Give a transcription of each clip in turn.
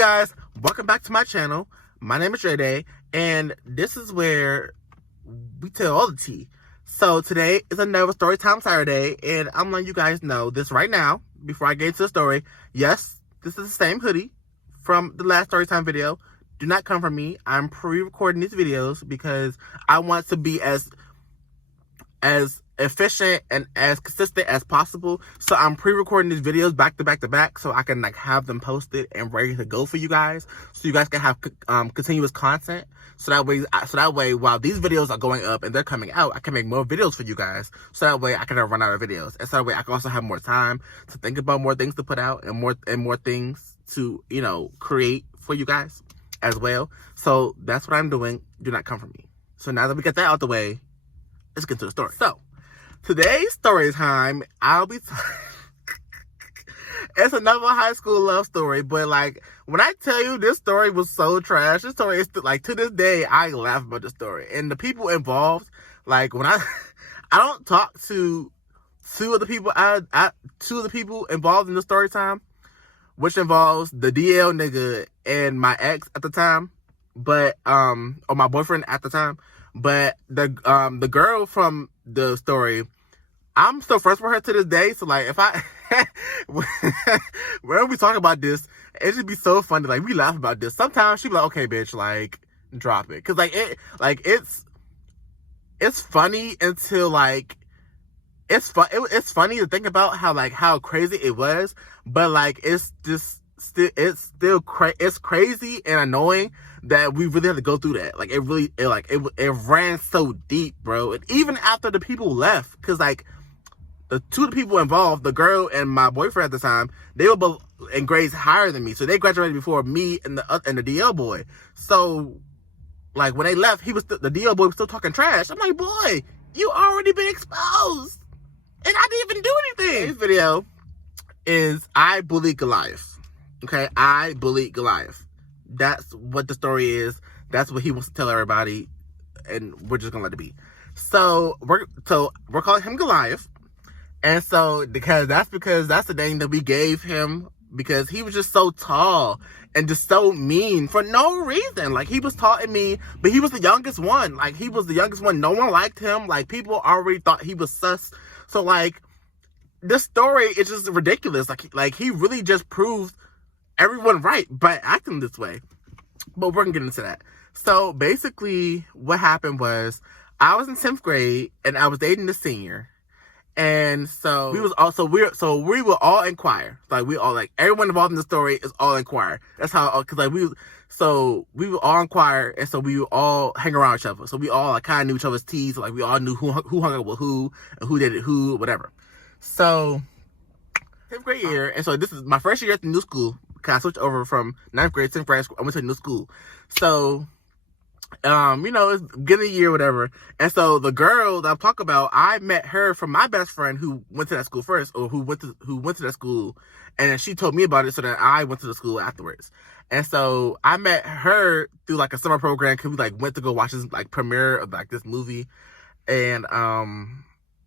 guys, welcome back to my channel. My name is Day, and this is where we tell all the tea. So today is another Storytime Saturday, and I'm letting you guys know this right now, before I get into the story. Yes, this is the same hoodie from the last Storytime video. Do not come for me. I'm pre-recording these videos because I want to be as efficient and as consistent as possible. So I'm pre-recording these videos back to back to back so I can have them posted and ready to go for you guys, so you guys can have continuous content. So that way while these videos are going up and they're coming out, I can make more videos for you guys. So that way I can never run out of videos, and so that way I can also have more time to think about more things to put out and more things to create for you guys as well. So that's what I'm doing. Do not come for me. So now that we get that out the way, let's get to the story. So today's story time, it's another high school love story, but when I tell you this story was so trash, this story is to this day I laugh about the story and the people involved. When I don't talk to two of the people involved in the story time, which involves the DL nigga and my ex at the time, or my boyfriend at the time. But the girl from the story, I'm still friends with her to this day. So if I whenever we talk about this, it should be so funny. We laugh about this. Sometimes she be like, "Okay, bitch, drop it," because it's funny until it's funny to think about how crazy it was, but it's crazy and annoying that we really had to go through that. It ran so deep, bro. And even after the people left, because the two of the people involved, the girl and my boyfriend at the time, they were both in grades higher than me, so they graduated before me and the DL boy. So when they left, the DL boy was still talking trash. I'm like, boy, you already been exposed, and I didn't even do anything. This video is I bullied Goliath. Okay, I bullied Goliath. That's what the story is. That's what he wants to tell everybody, and we're just gonna let it be. So we're calling him Goliath, and so because that's the name that we gave him, because he was just so tall and just so mean for no reason. He was taunting me, but he was the youngest one. He was the youngest one. No one liked him. People already thought he was sus. So this story is just ridiculous. He really just proved everyone right by acting this way. But we're gonna get into that. So basically what happened was, I was in 10th grade and I was dating the senior. And so we were all in choir. Everyone involved in the story is all in choir. That's how, we were all in choir, and so we would all hang around each other. So we all kind of knew each other's teas. We all knew who hung out with who and who did it who, whatever. So 10th grade year, and so this is my first year at the new school. I switched over from 9th grade to 10th grade. I went to a new school. So, it's beginning of the year, whatever. And so the girl that I'm talking about, I met her from my best friend who went to that school first, or who went to that school. And then she told me about it, so that I went to the school afterwards. And so I met her through a summer program, because we went to go watch this premiere of this movie. And I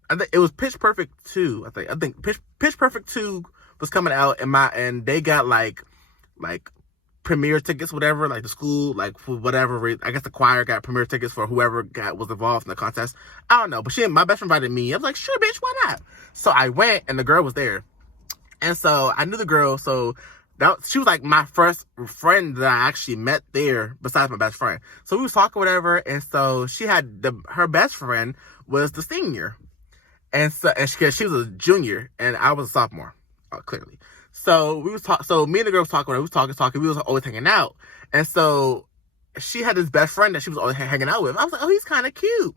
think it was Pitch Perfect 2. I think Pitch Perfect 2 was coming out, and they got premiere tickets, whatever, the school, for whatever reason. I guess the choir got premiere tickets for whoever was involved in the contest. I don't know, but my best friend invited me. I was like, sure, bitch, why not? So I went, and the girl was there. And so I knew the girl, so she was my first friend that I actually met there, besides my best friend. So we was talking, whatever, and so she had her best friend was the senior. And so, she was a junior, and I was a sophomore, clearly. So me and the girl was talking, we was always hanging out. And so she had this best friend that she was always hanging out with. I was like, oh, he's kind of cute.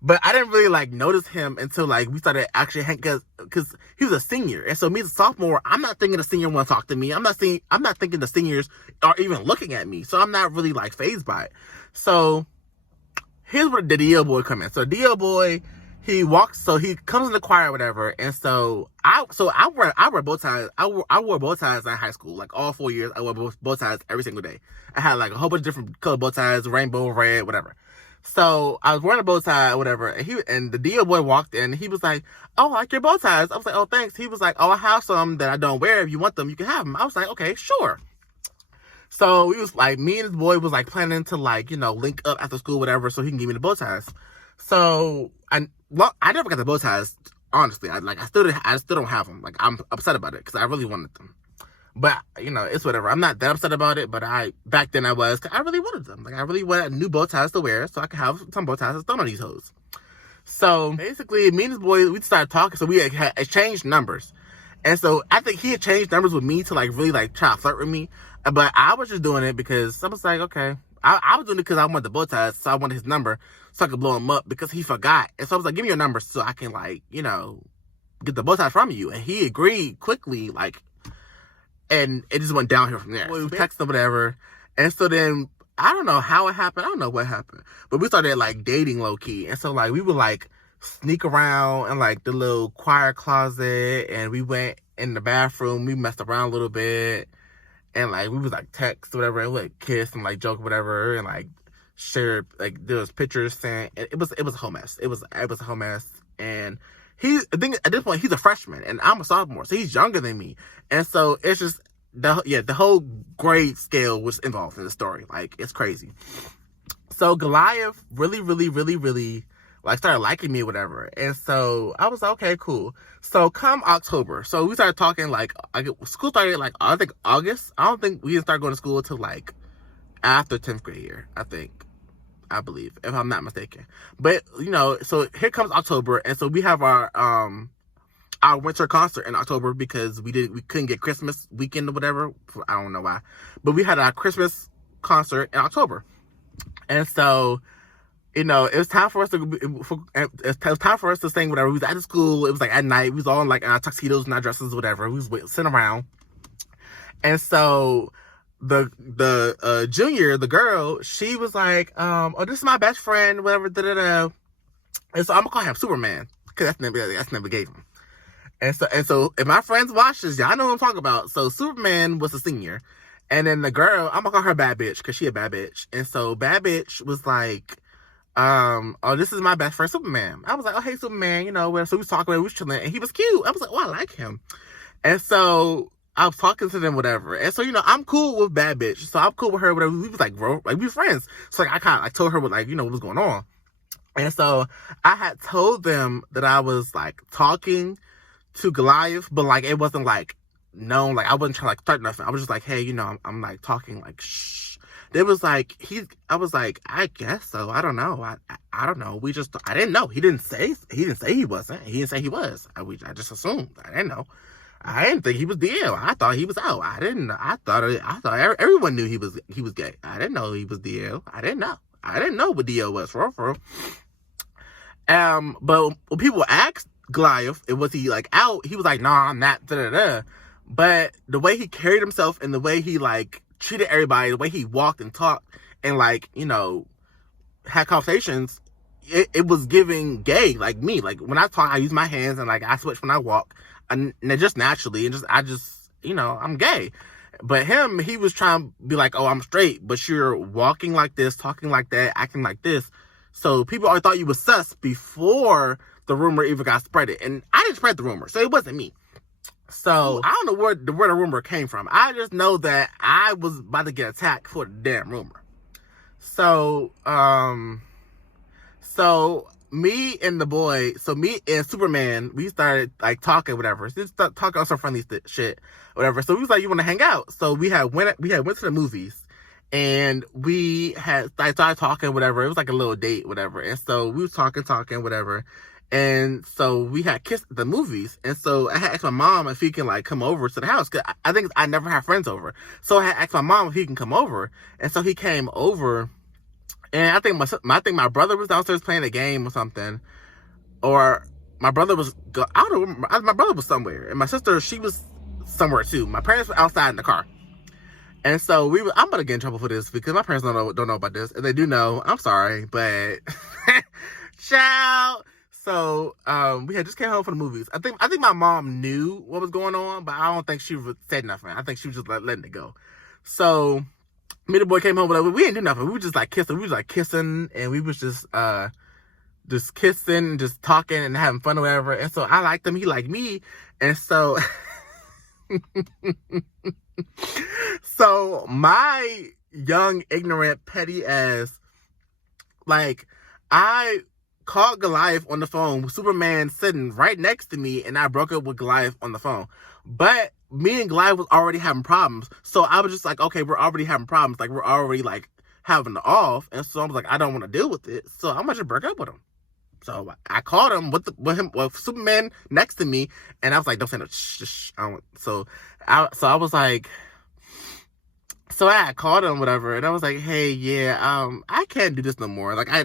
But I didn't really notice him until we started actually hanging, because he was a senior. And so me as a sophomore, I'm not thinking the senior want to talk to me. I'm not thinking the seniors are even looking at me. So I'm not really fazed by it. So here's where the DL boy come in. So the DL boy, he comes in the choir or whatever, and so I wear bow ties. I wore bow ties in high school, all 4 years. I wore bow ties every single day. I had a whole bunch of different color bow ties, rainbow, red, whatever. So I was wearing a bow tie or whatever, and the DL boy walked in, and he was like, "Oh, I like your bow ties." I was like, "Oh, thanks." He was like, "Oh, I have some that I don't wear. If you want them, you can have them." I was like, "Okay, sure." So we was like, me and this boy was like planning to like, link up after school, whatever, so he can give me the bow ties. So I never got the bow ties. Honestly, I still don't have them. Like, I'm upset about it because I really wanted them. But it's whatever. I'm not that upset about it. But back then I was. 'Cause I really wanted them. Like, I really wanted new bow ties to wear so I could have some bow ties thrown on these hoes. So basically, me and this boy, we started talking. So we had exchanged numbers. And so I think he had changed numbers with me to like really like try to flirt with me. But I was just doing it because I was like, okay. I was doing it because I wanted the bow ties, so I wanted his number so I could blow him up because he forgot. And so I was like, give me your number so I can like, get the bow ties from you. And he agreed quickly, like, and it just went downhill from there. We texted or whatever. And so then I don't know how it happened. I don't know what happened. But we started like dating low key. And so like we would like sneak around in like the little choir closet, and we went in the bathroom. We messed around a little bit. And, like, we was, like, text or whatever, and we would kiss and, like, joke or whatever, and, like, share, like, there was pictures sent. It was a whole mess. It was a whole mess. And I think at this point, he's a freshman, and I'm a sophomore, so he's younger than me. And so it's just, the whole grade scale was involved in the story. Like, it's crazy. So Goliath really, really, really, really, like, started liking me or whatever. And so I was like, okay, cool. So come October. So we started talking, like, school started, like, I think August. I don't think we didn't start going to school until, like, after 10th grade year, I believe, if I'm not mistaken. But, so here comes October. And so we have our winter concert in October because we couldn't get Christmas weekend or whatever. I don't know why. But we had our Christmas concert in October. And so, it was time for us to sing whatever. We was at the school. It was like at night. We was all in like our tuxedos and our dresses, whatever. We was sitting around. And so the junior, the girl, she was like, oh, this is my best friend, whatever, da-da-da. And so I'm gonna call him Superman, because that's the name we gave him. And so if my friends watch this, y'all know what I'm talking about. So Superman was a senior. And then the girl, I'm gonna call her Bad Bitch, because she a bad bitch. And so Bad Bitch was like, oh, this is my best friend, Superman. I was like, oh, hey, Superman, so we was talking, we was chilling, and he was cute. I was like, oh, I like him. And so I was talking to them, whatever. And so, I'm cool with Bad Bitch. So I'm cool with her, whatever. We was like, bro, like, we friends. So, like, I kind of, like, told her what, like, what was going on. And so I had told them that I was, like, talking to Goliath, but, like, it wasn't, like, known. Like, I wasn't trying to, like, start nothing. I was just like, hey, I'm like, talking, like, shh. It was like, I was like, I guess so. I don't know. I don't know. I didn't know. He didn't say he wasn't. He didn't say he was. I just assumed. I didn't know. I didn't think he was DL. I thought he was out. I thought everyone knew he was gay. I didn't know he was DL. I didn't know what DL was, for real. But when people asked Goliath, was he like out? He was like, nah, I'm not, da-da-da. But the way he carried himself and the way he like treated everybody, the way he walked and talked and like, had conversations, it was giving gay, like me. Like when I talk, I use my hands and like I switch when I walk, and just naturally, and I'm gay. But him, he was trying to be like, oh, I'm straight, but you're walking like this, talking like that, acting like this. So people always thought you was sus before the rumor even got spreaded. And I didn't spread the rumor, so it wasn't me. So I don't know where the rumor came from. I just know that I was about to get attacked for the damn rumor. So, me and Superman, we started like talking, whatever. Just talking on some friendly shit, whatever. So we was like, you want to hang out? So we went to the movies, and we started talking, whatever. It was like a little date, whatever. And so we was talking, whatever. And so we had kissed at the movies. And so I had asked my mom if he can like come over to the house. Cause I think I never had friends over. So I had asked my mom if he can come over. And so he came over. And I think my brother was downstairs playing a game or something. Or my brother was, I don't know, my brother was somewhere. And my sister, she was somewhere too. My parents were outside in the car. And so I'm going to get in trouble for this because my parents don't know about this. If they do know, I'm sorry. But, ciao. So, we had just came home from the movies. I think my mom knew what was going on, but I don't think she said nothing. I think she was just letting it go. So, me and the boy came home, but we didn't do nothing. We were just like kissing. We was like kissing, and we was just kissing, just talking and having fun or whatever. And so I liked him. He liked me. And so, So my young, ignorant, petty ass, like, I called Goliath on the phone with Superman sitting right next to me, and I broke up with Goliath on the phone. But me and Goliath was already having problems. So I was just like, okay, we're already having problems. Like, we're already, like, having the off. And so I was like, I don't want to deal with it. So I'm going to just break up with him. So I called him with Superman next to me, and I was like, don't say no, shh. So I was like, so I called him, whatever, and I was like, hey, yeah, I can't do this no more. Like, I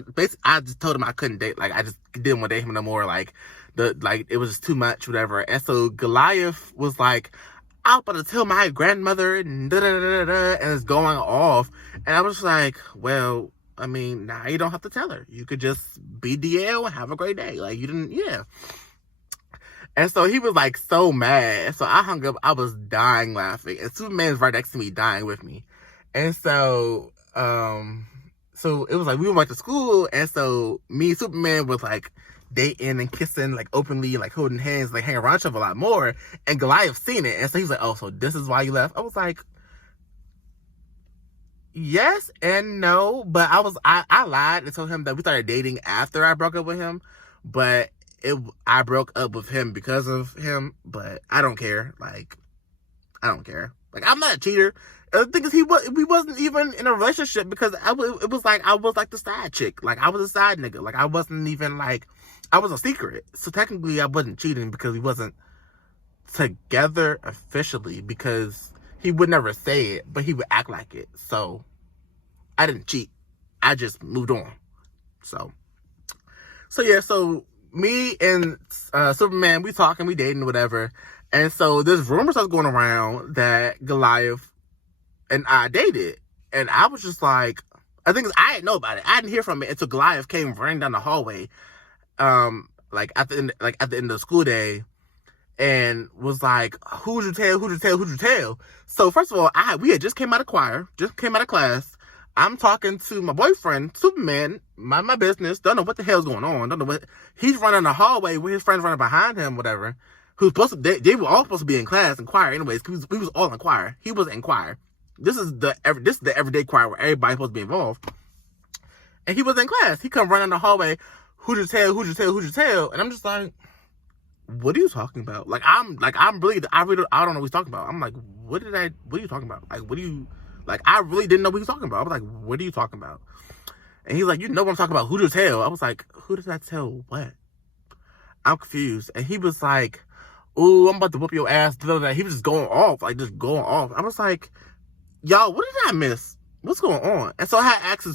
just told him I couldn't date, like, I just didn't want to date him no more, like, it was just too much, whatever. And so Goliath was like, I'm about to tell my grandmother, and and it's going off. And I was like, well, I mean, now you don't have to tell her. You could just be DL and have a great day. Like, you didn't, yeah. And so he was like so mad. So I hung up. I was dying laughing. And Superman's right next to me, dying with me. And so, so it was like we went back to school. And so me and Superman was like dating and kissing, like openly, like holding hands, like hanging around each other a lot more. And Goliath seen it. And so he's like, oh, so this is why you left? I was like, yes and no, but I lied and told him that we started dating after I broke up with him, but I broke up with him because of him, but I don't care. Like, I don't care. Like, I'm not a cheater. The thing is, we wasn't even in a relationship because it was like I was like the side chick. Like, I was a side nigga. Like, I wasn't even like, I was a secret. So technically I wasn't cheating because we wasn't together officially, because he would never say it, but he would act like it. So I didn't cheat. I just moved on. So yeah, so me and Superman, we talking, we dating, whatever. And so this rumor starts going around that Goliath and I dated. And I was just like, I think I didn't know about it. I didn't hear from it until Goliath came running down the hallway, like at the end of the school day, and was like, who'd you tell? So first of all, we had just came out of class. I'm talking to my boyfriend, Superman, mind my business, don't know what the hell's going on, don't know what, he's running the hallway with his friends running behind him, whatever, who's supposed to, they were all supposed to be in class, in choir anyways, because we was all in choir. He was in choir. This is the everyday choir where everybody's supposed to be involved. And he was in class. He come running the hallway, who'd you tell? And I'm just like, what are you talking about? Like, I don't know what he's talking about. I'm like, what are you talking about? Like, I really didn't know what he was talking about. I was like, what are you talking about? And he's like, you know what I'm talking about. Who to tell? I was like, who did I tell what? I'm confused. And he was like, ooh, I'm about to whoop your ass. He was just going off. I was like, y'all, what did I miss? What's going on? And so I had asked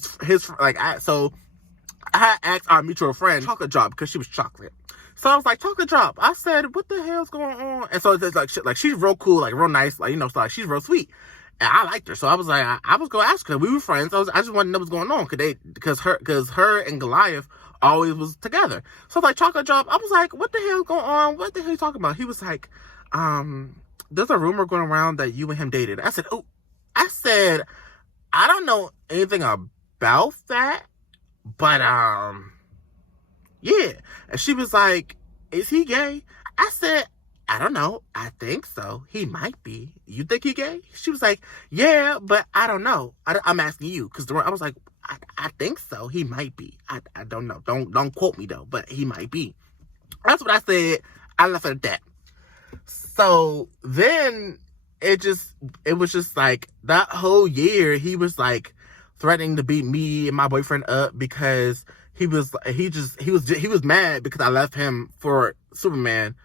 I had asked our mutual friend, Chocolate Drop, because she was chocolate. So I was like, Chocolate Drop. I said, what the hell's going on? And so it's like she's real cool, like real nice, like, you know, so like she's real sweet. And I liked her. So I was like, I was going to ask her. We were friends. I just wanted to know what's going on. Because her and Goliath always was together. So I was like, Chocolate Drop. I was like, what the hell's going on? What the hell are you talking about? He was like, there's a rumor going around that you and him dated. I said, I don't know anything about that. But, yeah. And she was like, is he gay? I said, I don't know. I think so. He might be. You think he gay? She was like, yeah, but I don't know. I'm asking you. Because I was like, I think so. He might be. I don't know. Don't quote me, though. But he might be. That's what I said. I left it at that. So then it was just like that whole year he was like threatening to beat me and my boyfriend up because he was mad because I left him for Superman.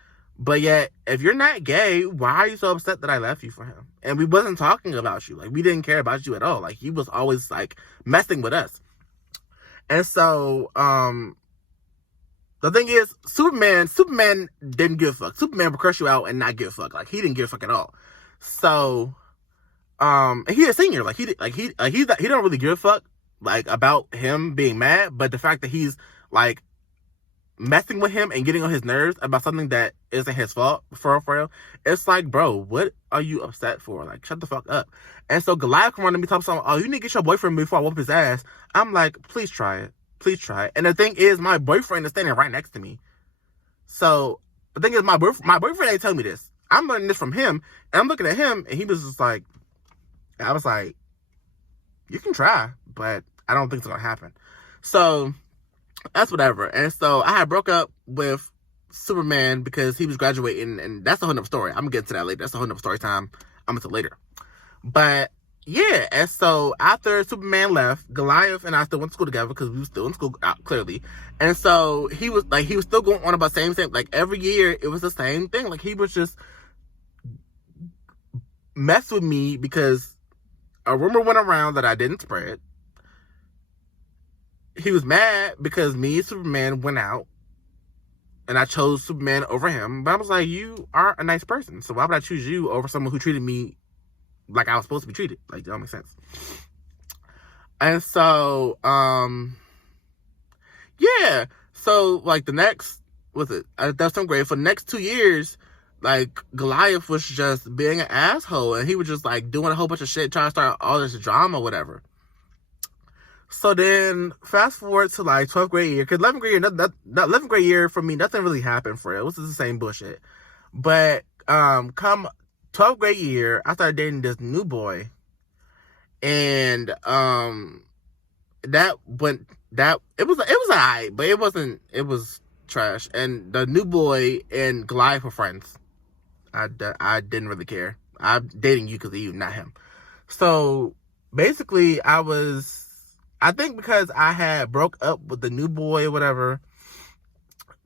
But yet, if you're not gay, why are you so upset that I left you for him? And we wasn't talking about you. Like, we didn't care about you at all. Like, he was always, like, messing with us. And so, the thing is, Superman didn't give a fuck. Superman would curse you out and not give a fuck. Like, he didn't give a fuck at all. So, and he's a senior. Like, he don't really give a fuck, like, about him being mad. But the fact that he's, like, messing with him and getting on his nerves about something that isn't his fault, for real, it's like, bro, what are you upset for? Like, shut the fuck up. And so Goliath come around to me talking something, oh, you need to get your boyfriend before I whoop his ass. I'm like, please try it. And the thing is, my boyfriend is standing right next to me. So the thing is, my boyfriend ain't telling me this. I'm learning this from him, and I'm looking at him, and he was just like, I was like, you can try, but I don't think it's gonna happen. So that's whatever. And so I had broke up with Superman because he was graduating, and that's a whole nother story. I'm gonna get to that later. That's a whole nother story time. I'm gonna later. But yeah, and so after Superman left, Goliath and I still went to school together because we were still in school, clearly. And so he was still going on about the same thing. Like every year, it was the same thing. Like he was just mess with me because a rumor went around that I didn't spread. He was mad because me and Superman went out, and I chose Superman over him. But I was like, you are a nice person, so why would I choose you over someone who treated me like I was supposed to be treated? Like, that don't make sense. And so, yeah. So, like, the next, that's some great. For the next 2 years, like, Goliath was just being an asshole, and he was just, like, doing a whole bunch of shit, trying to start all this drama, whatever. So then, fast forward to, like, 12th grade year, because 11th grade year, that 11th grade year, for me, nothing really happened for it. It was just the same bullshit. But, come 12th grade year, I started dating this new boy, and, it was alright, but it was trash. And the new boy and Goliath were friends. I didn't really care. I'm dating you because of you, not him. So basically, I think because I had broke up with the new boy or whatever,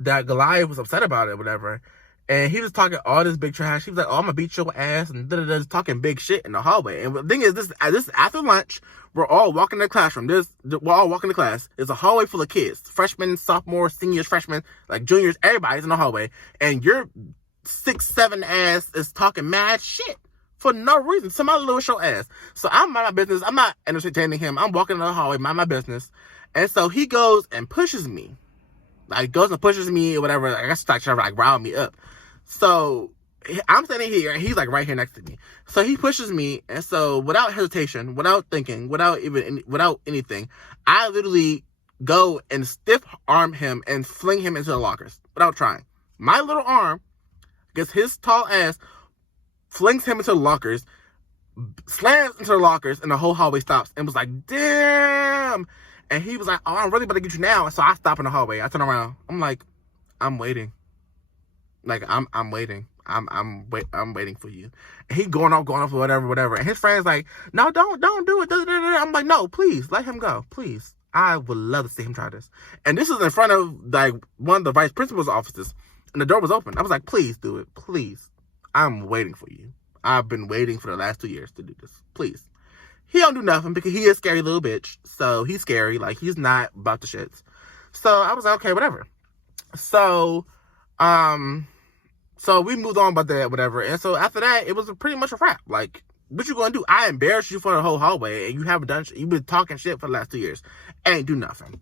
that Goliath was upset about it or whatever. And he was talking all this big trash. He was like, oh, I'm gonna beat your ass, and just talking big shit in the hallway. And the thing is, this after lunch, we're all walking to the classroom. We're all walking to class. There's a hallway full of kids. Freshmen, sophomores, seniors, freshmen, like juniors, everybody's in the hallway. And your 6'7" ass is talking mad shit for no reason. Somebody little show ass. So I'm mind my business. I'm not entertaining him. I'm walking in the hallway, mind my business. And so he goes and pushes me. Like, goes and pushes me or whatever. I guess like trying to like rile me up. So I'm standing here, and he's like right here next to me. So he pushes me, and so without hesitation, without thinking, without anything, I literally go and stiff arm him and fling him into the lockers without trying. My little arm gets his tall ass, flings him into the lockers, slams into the lockers, and the whole hallway stops and was like, damn. And he was like, oh, I'm really about to get you now. And so I stop in the hallway. I turn around. I'm like, I'm waiting. Like, I'm waiting. I'm waiting for you. And he going off, whatever. And his friend's like, no, don't do it. I'm like, no, please, let him go. Please. I would love to see him try this. And this is in front of, like, one of the vice principal's offices. And the door was open. I was like, please do it. Please. I'm waiting for you. I've been waiting for the last 2 years to do this. Please. He don't do nothing because he is a scary little bitch. So he's scary. Like, he's not about the shits. So I was like, okay, whatever. So we moved on about that, whatever. And so after that, it was pretty much a wrap. Like, what you gonna do? I embarrassed you for the whole hallway, and you haven't done shit. You've been talking shit for the last 2 years. Ain't do nothing.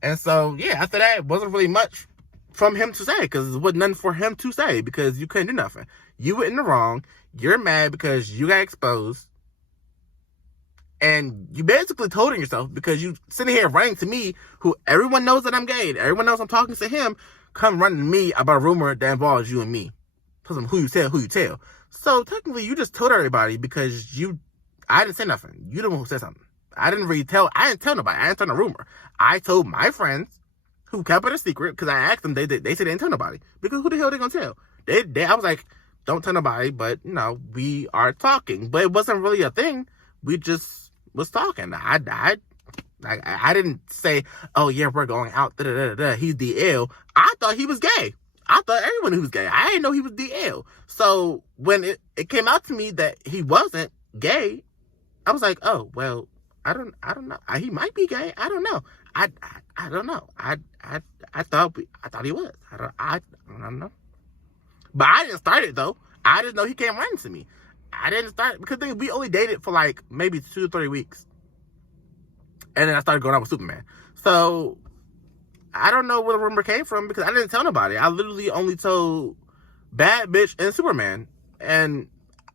And so, yeah, after that, it wasn't really much from him to say, because it was nothing for him to say, because you couldn't do nothing. You were in the wrong. You're mad because you got exposed. And you basically told on yourself because you sitting here running to me, who everyone knows that I'm gay. Everyone knows I'm talking to him. Come running to me about a rumor that involves you and me. Tell them who you tell. So technically, you just told everybody because I didn't say nothing. You the one who said something. I didn't tell nobody. I didn't tell a rumor. I told my friends who kept it a secret because I asked them. They said they didn't tell nobody because who the hell they gonna tell? I was like, don't tell nobody, but we are talking. But it wasn't really a thing. We just was talking. I didn't say, oh yeah, we're going out. He's DL. I thought he was gay. I thought everyone who was gay. I didn't know he was DL. So when it came out to me that he wasn't gay, I was like, oh well, I don't know. He might be gay. I don't know. I don't know. I thought he was. I don't know. But I didn't start it though. I didn't know he came running to me. I didn't start because we only dated for like maybe 2 or 3 weeks. And then I started going out with Superman. So I don't know where the rumor came from because I didn't tell nobody. I literally only told Bad Bitch and Superman. And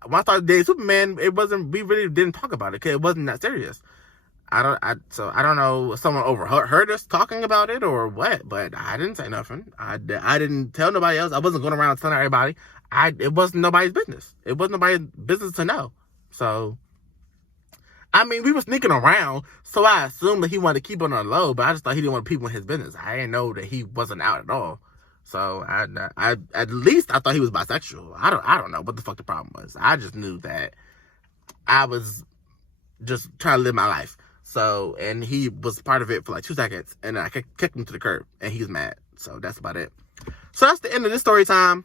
when I started dating Superman, we really didn't talk about it because it wasn't that serious. So I don't know if someone overheard us talking about it or what, but I didn't say nothing. I didn't tell nobody else. I wasn't going around telling everybody. It wasn't nobody's business. It wasn't nobody's business to know. So, I mean, we were sneaking around, so I assumed that he wanted to keep it on the low, but I just thought he didn't want people in his business. I didn't know that he wasn't out at all. So I at least I thought he was bisexual. I don't know what the fuck the problem was. I just knew that I was just trying to live my life. So, and he was part of it for like 2 seconds, and I kicked him to the curb, and he's mad. So that's about it. So that's the end of this story time.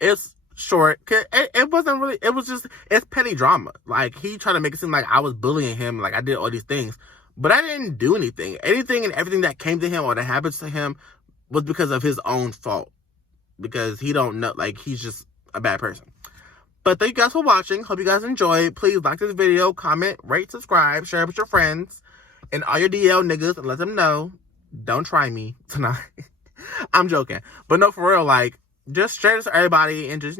It's short. Cause it wasn't really, it was just, it's petty drama. Like, he tried to make it seem like I was bullying him, like I did all these things, but I didn't do anything. Anything and everything that came to him or that happens to him was because of his own fault. Because he don't know, like, he's just a bad person. But thank you guys for watching. Hope you guys enjoyed. Please like this video, comment, rate, subscribe, share it with your friends and all your DL niggas and let them know. Don't try me tonight. I'm joking. But no, for real, like, just share this to everybody and just,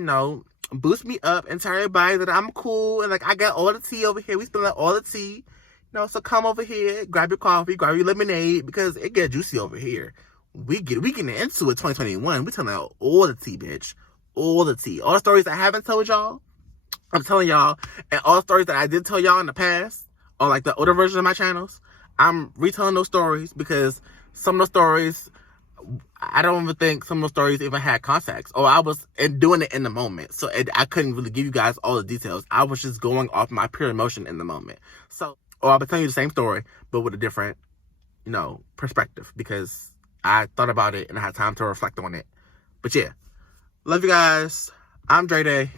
boost me up and tell everybody that I'm cool and, like, I got all the tea over here. We spilling all the tea. So come over here, grab your coffee, grab your lemonade, because it gets juicy over here. We getting into it 2021. We telling all the tea, bitch. All the tea. All the stories I haven't told y'all, I'm telling y'all. And all the stories that I did tell y'all in the past, or like the older version of my channels, I'm retelling those stories because some of those stories, I don't even think some of those stories even had context. Or I was doing it in the moment. So I couldn't really give you guys all the details. I was just going off my pure emotion in the moment. So, or I'll be telling you the same story, but with a different, perspective. Because I thought about it and I had time to reflect on it. But yeah. Love you guys. I'm Dre Day.